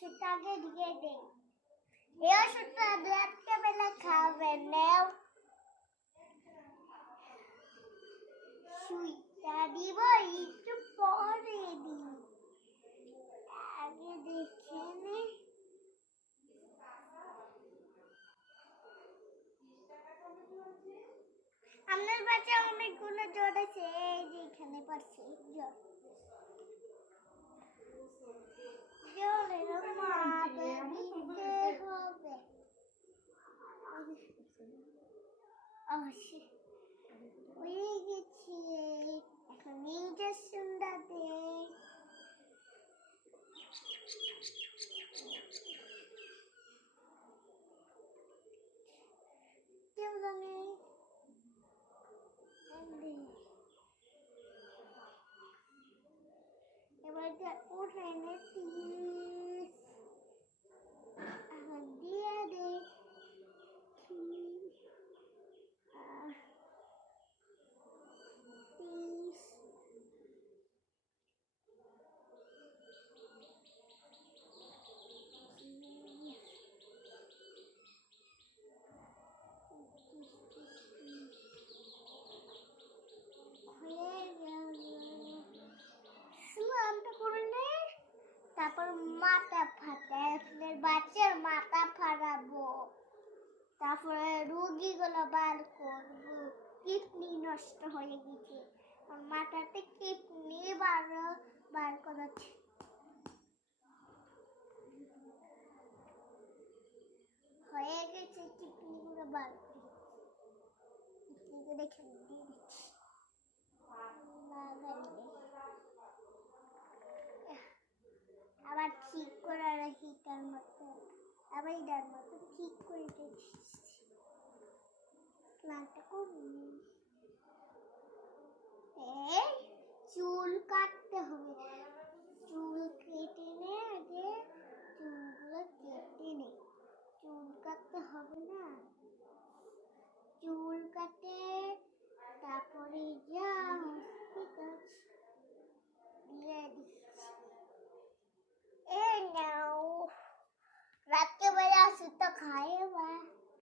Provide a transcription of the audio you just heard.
ওষুধটা আগে দিয়ে দেই। এই ওষুধটা রাত্রেবেলা খাবেন নাও। সুইটা দিব একটু পরে দিই, আগে দেখে নে। আপনার বাচ্চা অনেকগুলো জ্বর আছে, এই যে এখানে পড়ছে জ্বর। জ্বরের মাপে দিতে হবে। অবশ্যই হয়ে গেছে, এখন ইনজেকশনটা দেই। কেউ জানে এবার উঠে এনে এখন দিয়ে দেই। তারপর মাথা ফাটায়, আপনার বাচ্চার মাথা ফাটাবো, তারপরে রোগীগুলো বার করবো। কিডনি নষ্ট হয়ে গেছে, মাথাতে কিডনি বার করাচ্ছে। হয়ে গেছে, কিডনিগুলো বার করি, কিডনিগুলো এখানে দিয়ে দিচ্ছি। আবার ঠিক করে রাখি তার মতো, আবার এটার মতো ঠিক করে দিচ্ছি। স্নানটা করুন।